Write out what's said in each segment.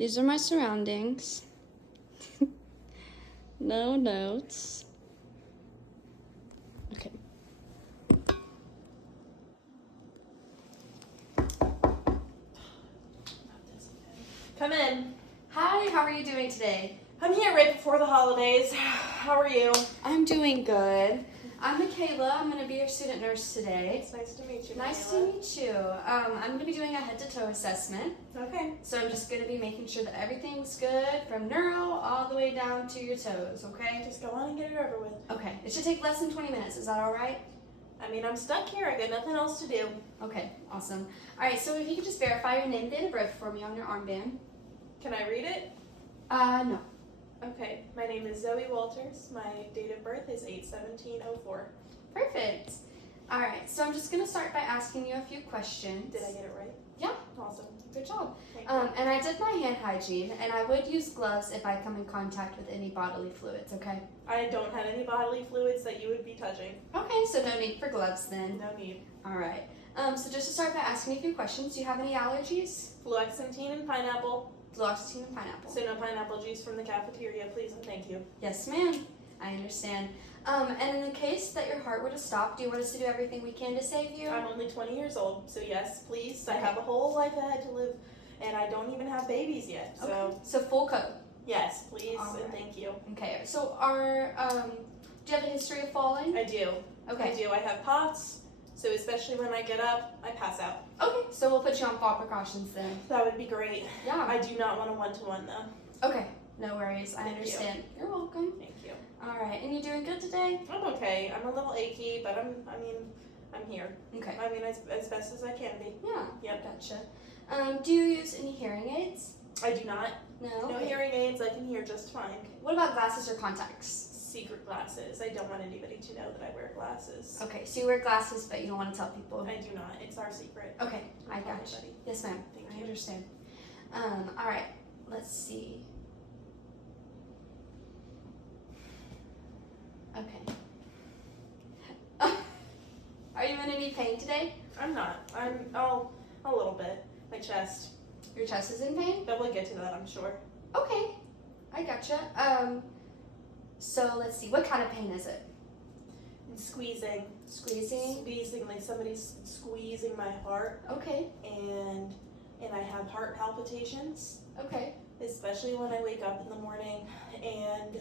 These are my surroundings. No notes. Okay. Come in. Hi, how are you doing today? I'm here right before the holidays. How are you? I'm doing good. I'm Michaela. I'm going to be your student nurse today. It's nice to meet you. Nice to meet you. I'm going to be doing a head-to-toe assessment. Okay. So I'm just going to be making sure that everything's good from neuro all the way down to your toes, okay? Just go on and get it over with. Okay. It should take less than 20 minutes. Is that all right? I mean, I'm stuck here. I got nothing else to do. Okay, awesome. All right, so if you could just verify your name and date of birth for me on your armband. Can I read it? No. Okay. My name is Zoe Walters. My date of birth is 8/17/04. Perfect. All right, so I'm just going to start by asking you a few questions. Did I get it right? Yeah. Awesome. Good job. Thank you. And I did my hand hygiene, and I would use gloves if I come in contact with any bodily fluids, okay? I don't have any bodily fluids that you would be touching. Okay, so no need for gloves then. No need. All right. So just to start by asking you a few questions, do you have any allergies? Fluoxetine and pineapple. Fluoxetine and pineapple. So no pineapple juice from the cafeteria, please and thank you. Yes, ma'am. I understand. And in the case that your heart were to stop, do you want us to do everything we can to save you? I'm only 20 years old, so yes, please. I Okay. have a whole life ahead to live, and I don't even have babies yet. So Okay. So full code. yes, please All and right. thank you. Okay. So do you have a history of falling? I do. Okay. I do. I have POTS, so especially when I get up, I pass out. Okay. So we'll put you on fall precautions then. That would be great. Yeah. I do not want a one-to-one though. Okay. No worries. I Thank you. understand. You're welcome. Thank you. All right. And you doing good today? I'm okay. I'm a little achy, but I'm here. Okay. I mean, as best as I can be. Yeah. Yep. Gotcha. Do you use any hearing aids? I do not. No. No Okay. hearing aids. I can hear just fine. What about glasses or contacts? Secret glasses. I don't want anybody to know that I wear glasses. Okay. So you wear glasses, but you don't want to tell people. I do not. It's our secret. Okay. I Don't tell gotcha. anybody. Yes, ma'am. Thank I you. understand. All right. Let's see. Okay. Are you in any pain today? I'm not. I'm a little bit. My chest. Your chest is in pain? But we'll get to that, I'm sure. Okay. I gotcha. So let's see. What kind of pain is it? And squeezing. Squeezing? Squeezing, like somebody's squeezing my heart, Okay. and I have heart palpitations, Okay. especially when I wake up in the morning, and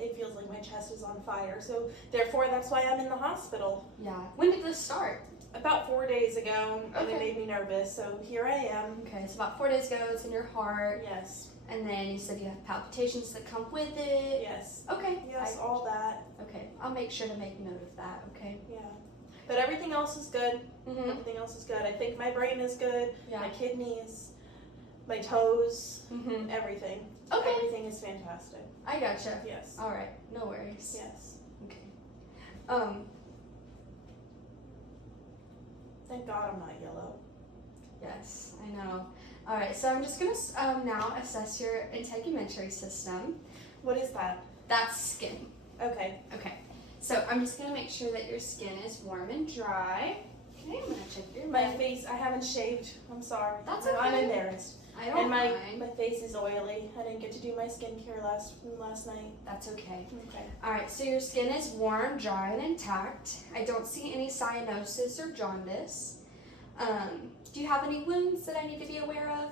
it feels like my chest is on fire. So therefore, that's why I'm in the hospital. Yeah. When did this start? About 4 days ago, and Okay. it made me nervous. So here I am. Okay. So about 4 days ago, it's in your heart, Yes. and then you said you have palpitations that come with it. Yes. Okay. Yes. All that. Okay. I'll make sure to make note of that. Okay. Yeah. But everything else is good. Mhm. Everything else is good. I think my brain is good. Yeah. My kidneys, my toes, Mhm. everything. Okay. Everything is fantastic. I gotcha. Yes. All right. No worries. Yes. Okay. Thank God I'm not yellow. Yes, I know. All right. So I'm just gonna now assess your integumentary system. What is that? That's skin. Okay. Okay. So I'm just gonna make sure that your skin is warm and dry. Okay. I'm gonna check your My neck. face, I haven't shaved. I'm sorry. That's I'm okay. embarrassed. I don't And mind. my face is oily. I didn't get to do my skincare last night. That's okay. Okay. All right. So your skin is warm, dry, and intact. I don't see any cyanosis or jaundice. Do you have any wounds that I need to be aware of?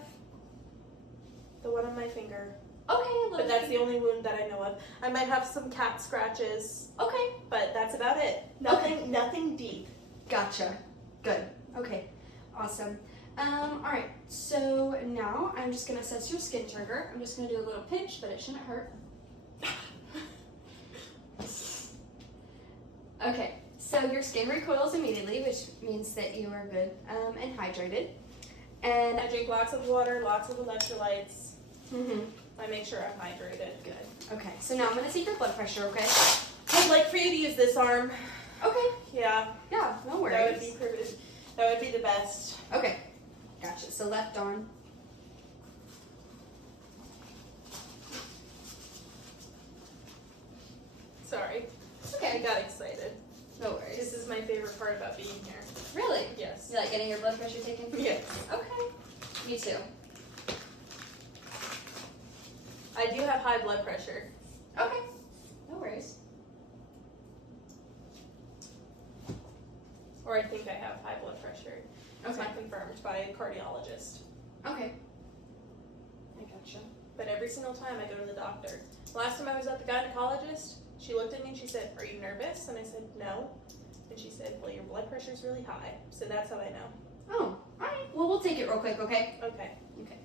The one on my finger. Okay, a little. But that's the only wound that I know of. I might have some cat scratches, Okay. but that's about it. Nothing deep. Gotcha. Good. Okay. Awesome. All right. So now I'm just gonna assess your skin trigger. I'm just gonna do a little pinch, but it shouldn't hurt. Okay. So your skin recoils immediately, which means that you are good and hydrated. And I drink lots of water, lots of electrolytes. mhm. I make sure I'm hydrated. Good. Okay. So now I'm gonna take your blood pressure. Okay. I'd like for you to use this arm. Okay. Yeah, Yeah. No worries. that would be the best. Okay. Gotcha. So left arm. Sorry. Okay. I got excited. No worries. This is my favorite part about being here. Really? Yes. You like getting your blood pressure taken? Yes. Okay. Me too. I do have high blood pressure. Okay. No worries. Or I think I have high blood pressure. It's Okay. not confirmed by a cardiologist. Okay. I gotcha. But every single time I go to the doctor. Last time I was at the gynecologist, she looked at me and she said, "Are you nervous?" And I said, "No." And she said, "Well, your blood pressure's really high." So that's how I know. Oh, alright. Well, we'll take it real quick, okay? Okay. Okay.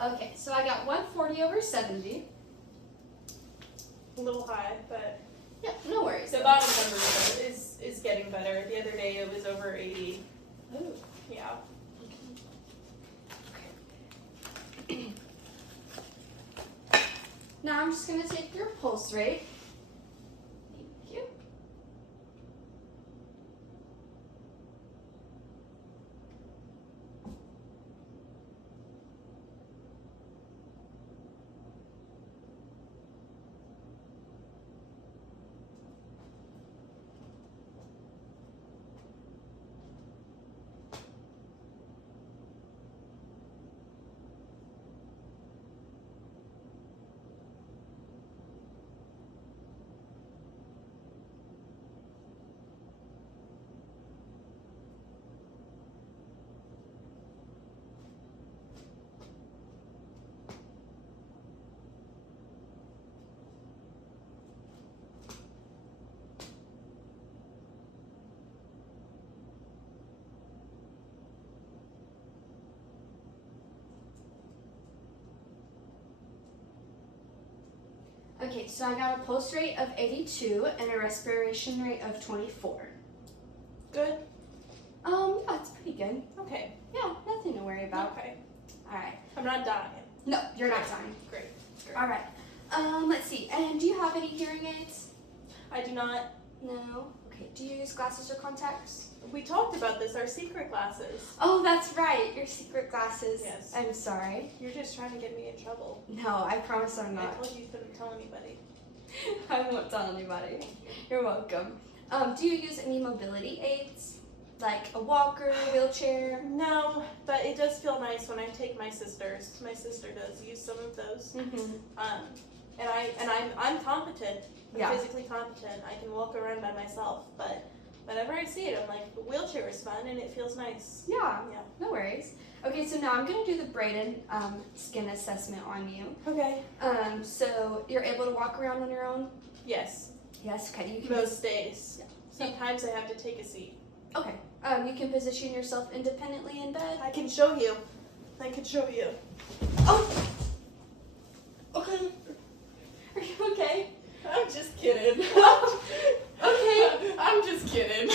Okay, so I got 140/70. A little high, but Yeah, no worries. the bottom number is getting better. The other day it was over 80. Oh. Yeah. Now I'm just going to take your pulse rate. Thank you. Okay, so I got a pulse rate of 82 and a respiration rate of 24. Good? Yeah, it's pretty good. Okay. Yeah, nothing to worry about. Okay. Alright. I'm not dying. No, you're not dying. Great. Alright. Let's see. And do you have any hearing aids? I do not. No. Okay. Do you use glasses or contacts? We talked about this, our secret glasses. Oh, that's right. Your secret glasses. Yes. I'm sorry. You're just trying to get me in trouble. No, I promise I'm I not. told you you couldn't tell anybody. I won't tell anybody. You're welcome. Do you use any mobility aids? Like a walker, wheelchair? No, but it does feel nice when I take my sister's. My sister does use some of those. Mm-hmm. And I'm competent. I'm Yeah. physically competent. I can walk around by myself. But whenever I see it, I'm like, the wheelchair is fun and it feels nice. Yeah. Yeah. No worries. Okay, so now I'm gonna do the Braden skin assessment on you. Okay. So you're able to walk around on your own? Yes. Yes. Okay. You can. Most days. Yeah. Sometimes I have to take a seat. Okay. You can position yourself independently in bed. I can show you. I can show you. Oh. Okay. Are you okay? I'm just kidding. Okay. I'm just kidding.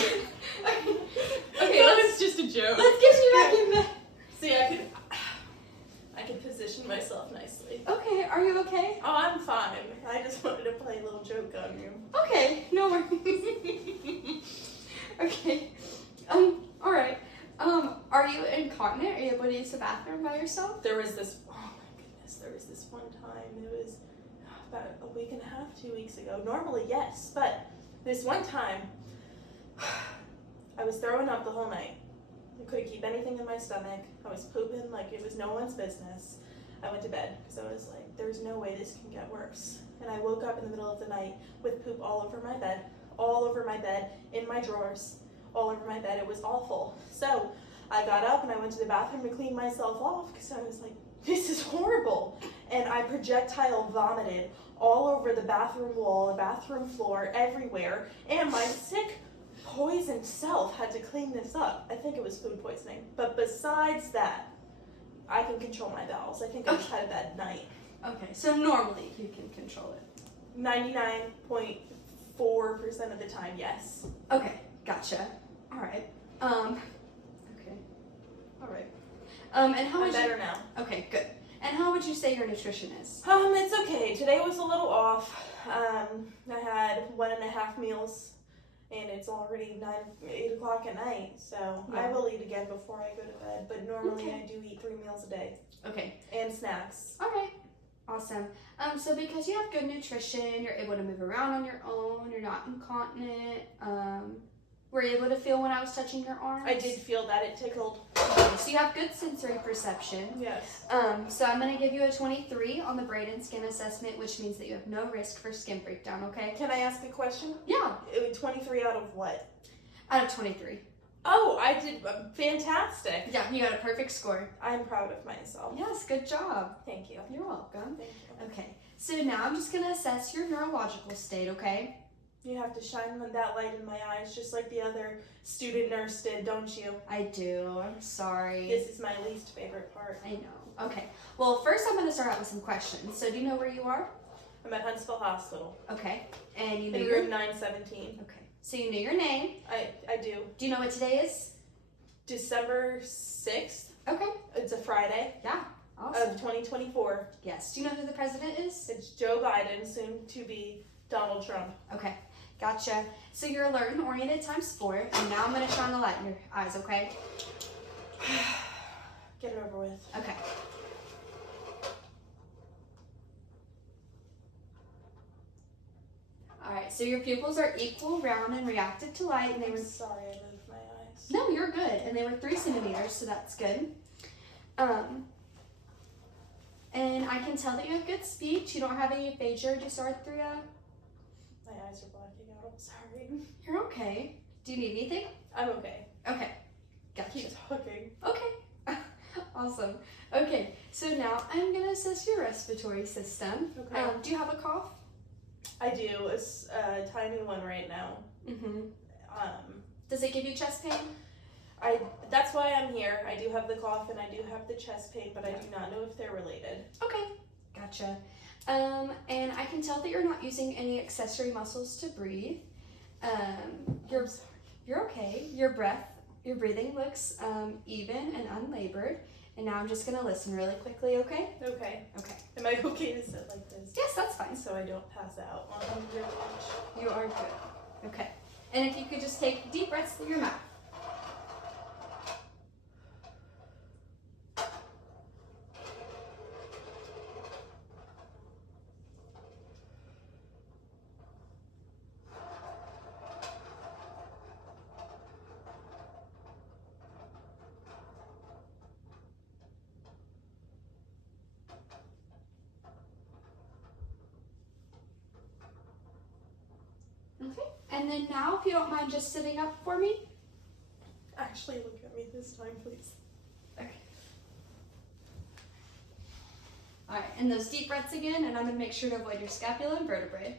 Okay. No, it's just a joke. Let's get you back in bed. See, I can position myself nicely. Okay. Are you okay? Oh, I'm fine. I just wanted to play a little joke on you. Okay. No worries. Okay. All right. Are you incontinent? Are you able to use the bathroom by yourself? There was this, oh my goodness, there was this one time, it was about a week and a half, 2 weeks ago. Normally, yes, but this one time, I was throwing up the whole night. I couldn't keep anything in my stomach. I was pooping like it was no one's business. I went to bed because I was like, there's no way this can get worse. And I woke up in the middle of the night with poop all over my bed, in my drawers, all over my bed. It was awful. So I got up and I went to the bathroom to clean myself off because I was like, this is horrible. And I projectile vomited all over the bathroom wall, the bathroom floor, everywhere. And my sick, poisoned self had to clean this up. I think it was food poisoning. But besides that, I can control my bowels. I think I just had a bad night. Okay. So normally you can control it. 99.4% of the time, yes. Okay. Gotcha. All right. Okay. All right. And how I'm would better now. you? Okay. Good. And how would you say your nutrition is? It's okay. Today was a little off. I had 1.5 meals and it's already 8 o'clock at night, so Yeah. I will eat again before I go to bed, but normally Okay. I do eat 3 meals a day, Okay. and snacks. All right. Awesome. So because you have good nutrition, you're able to move around on your own. You're not incontinent. Were you able to feel when I was touching your arms? I did feel that it tickled. Okay, so you have good sensory perception. Yes. So I'm gonna give you a 23 on the Braden skin assessment, which means that you have no risk for skin breakdown. Okay? Can I ask a question? Yeah. 23 out of what? Out of 23. Oh, I did fantastic. Yeah, you got a perfect score. I'm proud of myself. Yes, good job. Thank you. You're welcome. Thank you. Okay, so now I'm just gonna assess your neurological state. Okay? You have to shine that light in my eyes just like the other student nurse did, don't you? I do. I'm sorry. This is my least favorite part. I know. Okay. Well, first I'm going to start out with some questions. So, do you know where you are? I'm at Huntsville Hospital Okay. And you know in your room 917. Okay. So you know your name. I do. Do you know what today is? December 6th. Okay. It's a Friday Yeah. Awesome. of 2024. Yes. Do you know who the president is? It's Joe Biden, soon to be Donald Trump. Okay. Gotcha. So you're alert and oriented times 4, and now I'm going to shine the light in your eyes. Okay. Get it over with. Okay. All right. So your pupils are equal, round, and reactive to light, and they were I'm sorry I moved my eyes. No, you're good. And they were 3 centimeters, so that's good. And I can tell that you have good speech. You don't have any aphasia or dysarthria. My eyes are blacking out. I'm sorry. You're okay. Do you need anything? I'm okay. Okay. Gotcha. Keep talking. Okay. Awesome. Okay, so now I'm going to assess your respiratory system. Okay. Do you have a cough? I do. It's a tiny one right now. Mm-hmm. Um, Does it give you chest pain? That's why I'm here. I do have the cough and I do have the chest pain, but I do not know if they're related. Okay. Gotcha. And I can tell that you're not using any accessory muscles to breathe. You're okay. Your breathing looks even and unlabored. And now I'm just gonna listen really quickly, okay? Okay. Okay. Am I okay to sit like this? Yes, that's fine. So I don't pass out on your watch. You are good. Okay. And if you could just take deep breaths through your mouth. Okay. And then now, if you don't mind just sitting up for me. Actually, look at me this time, please. Okay. All right, and those deep breaths again, and I'm gonna make sure to avoid your scapula and vertebrae.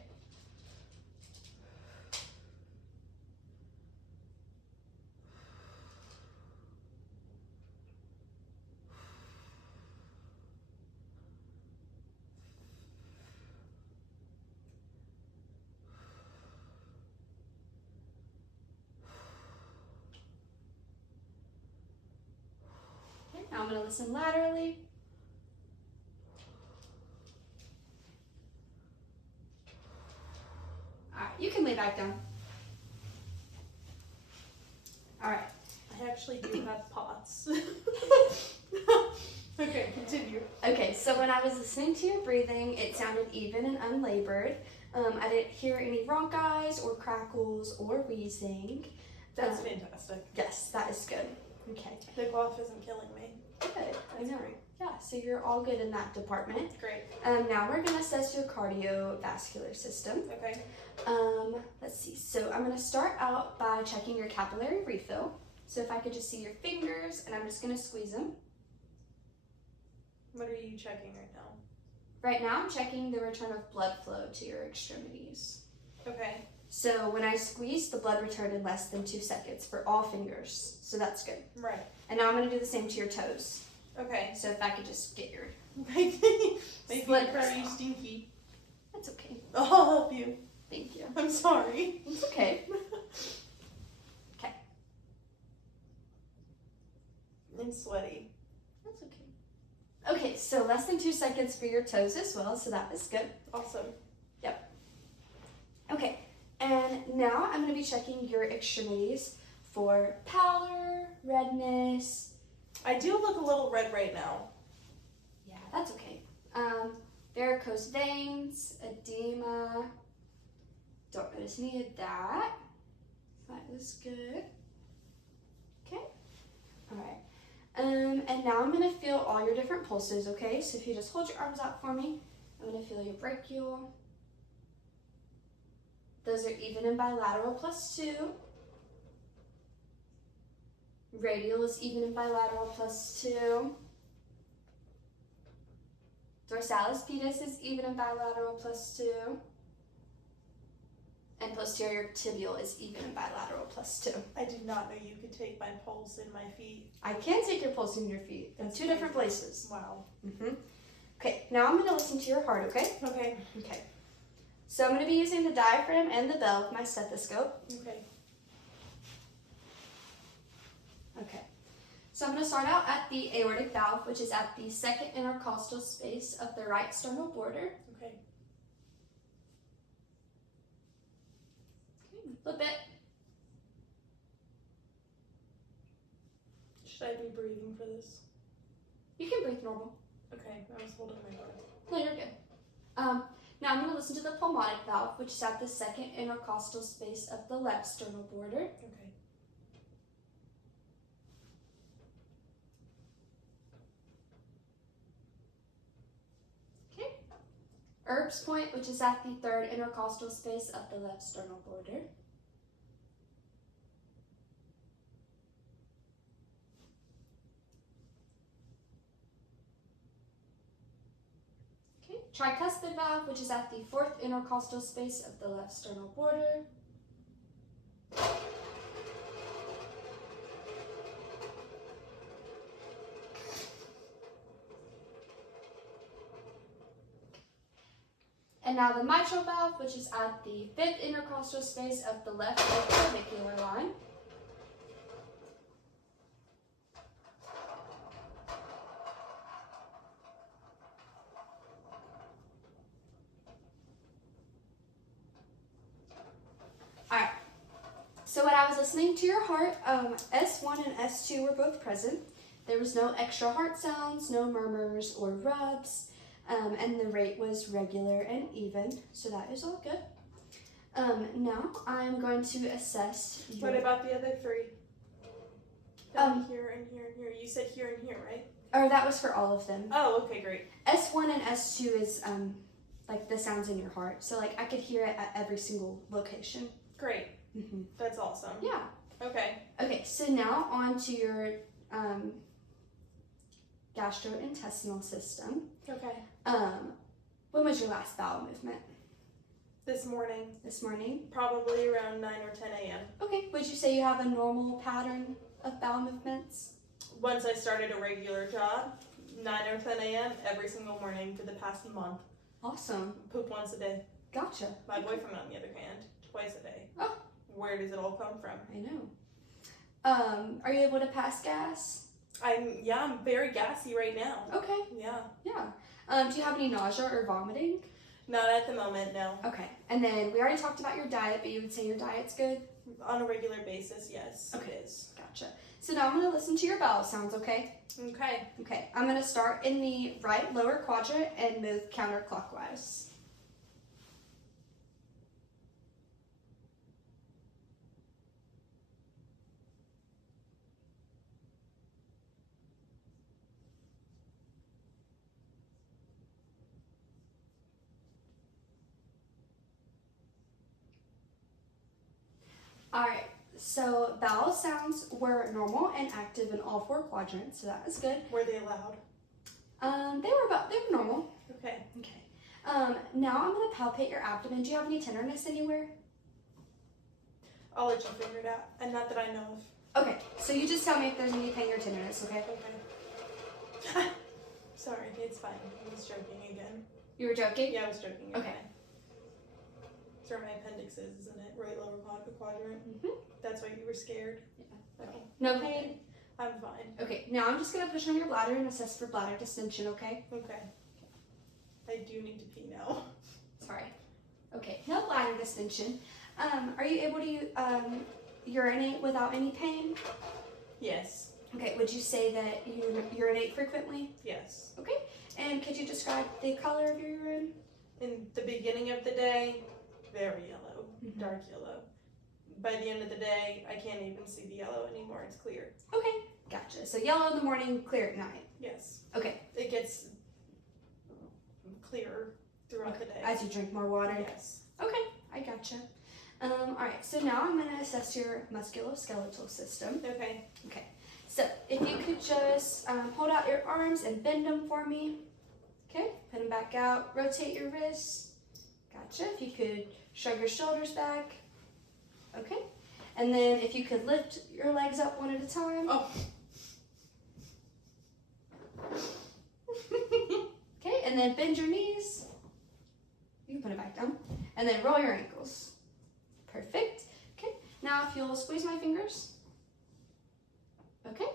Okay, now I'm gonna listen laterally. All right, you can lay back down. All right. I actually do have POTS. Okay, continue. Okay, so when I was listening to your breathing, it sounded even and unlabored. I didn't hear any rhonchi or crackles or wheezing. That's fantastic. Yes, that is good. Okay, The cough isn't killing me. good. I That's know. great. Yeah, so you're all good in that department. Great. Now we're gonna assess your cardiovascular system. Okay. Let's see. So I'm gonna start out by checking your capillary refill. So if I could just see your fingers, and I'm just gonna squeeze them. What are you checking right now? Right now, I'm checking the return of blood flow to your extremities. Okay. So when I squeezed, the blood returned in less than 2 seconds for all fingers. So that's good. Right. And now I'm gonna do the same to your toes. Okay. So if I could just get your, My feet Split are very yourself. stinky. that's okay. I'll help you. Thank you. I'm sorry. It's okay. Okay. I'm sweaty. That's okay. Okay, so less than 2 seconds for your toes as well, so that is good. Awesome. Okay, and now now I'm going to be checking your extremities for pallor, redness. I do look a little red right now. Yeah, that's okay. Varicose veins, edema. Don't notice any of that. That is good. Okay. All right. And now I'm going to feel all your different pulses, okay? So if you just hold your arms out for me, I'm going to feel your brachial. Those are even and bilateral +2. Radial is even and bilateral +2. Dorsalis pedis is even and bilateral +2. And posterior tibial is even and bilateral +2. I did not know you could take my pulse in my feet. I can take your pulse in your feet in That's 2 different crazy. places. Wow. Okay, now I'm going to listen to your heart, okay? Okay. Okay. So I'm going to be using the diaphragm and the bell of my stethoscope. Okay. Okay. So I'm going to start out at the aortic valve, which is at the second intercostal space of the right sternal border. Okay. Okay, a little bit. Should I be breathing for this? You can breathe normal. Okay. I was holding my breath. No, you're good. Now I'm going to listen to the pulmonic valve, which is at the second intercostal space of the left sternal border. Okay. Okay. Erb's point, which is at the third intercostal space of the left sternal border. Okay. Tricuspid valve, which is at the fourth intercostal space of the left sternal border. And now the mitral valve, which is at the fifth intercostal space of the left clavicular line. Alright, so when I was listening to your heart, S1 and S2 were both present. There was no extra heart sounds, no murmurs or rubs. And the rate was regular and even, so that is all good. Now I'm going to assess your... What about the other 3? Here and here and here. You said here and here, right? Or that was for all of them. Oh, okay, great. S1 and S2 is like the sounds in your heart, so like I could hear it at every single location. Great. Mm-hmm. That's awesome. Yeah. Okay. Okay, so now on to your gastrointestinal system. Okay. When was your last bowel movement? This morning, This morning? probably around 9 or 10 a.m. Okay, would you say you have a normal pattern of bowel movements? Once I started a regular job, 9 or 10 a.m. every single morning for the past month. Awesome. Poop once a day. Gotcha. My boyfriend, on the other hand, twice a day. Oh. Where does it all come from? I know. Are you able to pass gas? I'm very gassy right now. Okay, Yeah. yeah. Do you have any nausea or vomiting? Not at the moment, no. Okay, and then we already talked about your diet, but you would say your diet's good? On a regular basis, yes, Okay. it is. Gotcha. So now I'm going to listen to your bowel sounds, okay? Okay. Okay, I'm going to start in the right lower quadrant and move counterclockwise. Alright, so bowel sounds were normal and active in all 4 quadrants, so that was good. Were they loud? They were normal. Okay. Okay. Now I'm gonna palpate your abdomen. Do you have any tenderness anywhere? I'll let you figure it out. And not that I know of. Okay, so you just tell me if there's any pain or tenderness, okay? Okay. Sorry, it's fine. I was joking again. You were joking? Yeah, I was joking again. Okay. It's where my appendix is, isn't it? Right lower quadrant. Mm-hmm. That's why you were scared? Yeah. Okay. No pain? I'm fine. Okay, now I'm just gonna push on your bladder and assess for bladder distension, okay? Okay. I do need to pee now. Sorry. Okay, no bladder distension. Are you able to urinate without any pain? Yes. Okay, would you say that you urinate frequently? Yes. Okay, and could you describe the color of your urine? In the beginning of the day, very yellow, dark yellow. By the end of the day, I can't even see the yellow anymore. It's clear. Okay, gotcha. So yellow in the morning, clear at night. Yes. Okay. It gets clearer throughout the day. As you drink more water? Yes. Okay, I gotcha. Alright, so now I'm going to assess your musculoskeletal system. Okay. Okay, so if you could just hold out your arms and bend them for me. Okay, put them back out, rotate your wrists. Gotcha. If you could shrug your shoulders back. Okay, and then if you could lift your legs up one at a time. Oh. Okay, and then bend your knees. You can put it back down. And then roll your ankles. Perfect. Okay, now if you'll squeeze my fingers. Okay.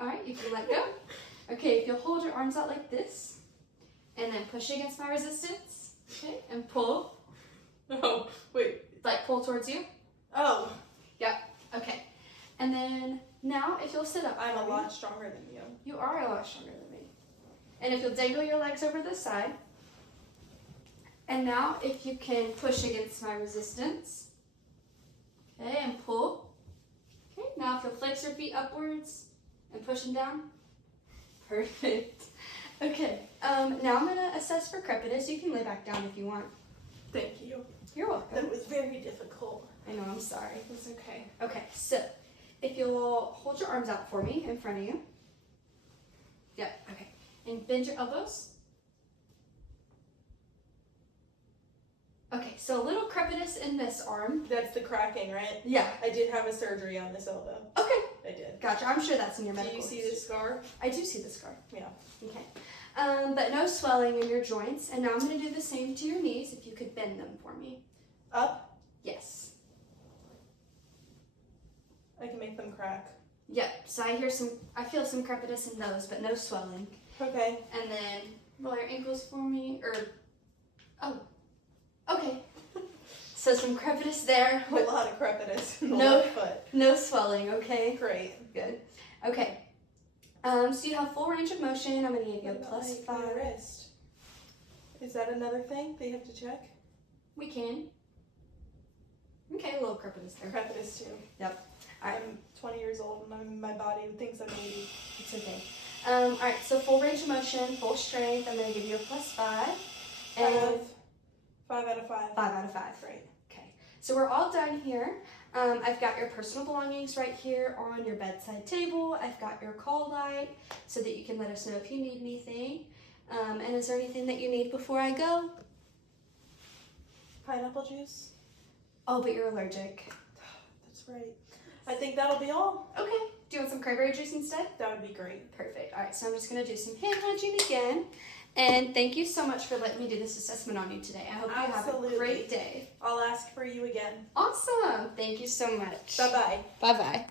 All right, you can let go. Okay, if you'll hold your arms out like this, and then push against my resistance. Okay, and pull. Oh, wait. Like pull towards you. Oh. Okay, and then now if you'll sit up. I'm for a me. lot stronger than you. You are a lot stronger than me. And if you'll dangle your legs over this side. And now if you can push against my resistance. Okay, and pull. Okay, now if you'll flex your feet upwards and push them down. Perfect. Okay, now I'm gonna assess for crepitus. You can lay back down if you want. Thank you. You're welcome. That was very difficult. I know, I'm sorry. It's okay. Okay, so if you'll hold your arms out for me in front of you. Yep, okay. And bend your elbows. Okay, so a little crepitus in this arm. That's the cracking, right? Yeah. I did have a surgery on this elbow. Okay, I did. gotcha. I'm sure that's in your Do medical you see history. the scar? I do see the scar. Yeah. Okay. But no swelling in your joints. And now I'm going to do the same to your knees. If you could bend them for me. Up? Yes. I can make them crack. Yep. So I feel some crepitus in those, but no swelling. Okay. And then roll your ankles for me. Okay. So some crepitus there. A lot of crepitus in the No. left foot. No swelling, okay? Great. Good. Okay. So you have full range of motion. I'm going to give you a What about plus my 5. wrist? Is that another thing they have to check? We can. Okay, a little crepitus there. Crepitus too. Yep. All right. I'm 20 years old and my body thinks I'm 80. It's okay. All right, so full range of motion, full strength. I'm going to give you a plus 5. And 5 out of 5. 5 out of 5. Great. Okay. So we're all done here. I've got your personal belongings right here on your bedside table. I've got your call light so that you can let us know if you need anything. And is there anything that you need before I go? Pineapple juice? Oh, but you're allergic. That's right. I think that'll be all. Okay. Do you want some cranberry juice instead? That would be great. Perfect. All right, so I'm just going to do some hand hygiene again. And thank you so much for letting me do this assessment on you today. I hope you have a Absolutely. great day. I'll ask for you again. Awesome. Thank you so much. Bye-bye. Bye-bye.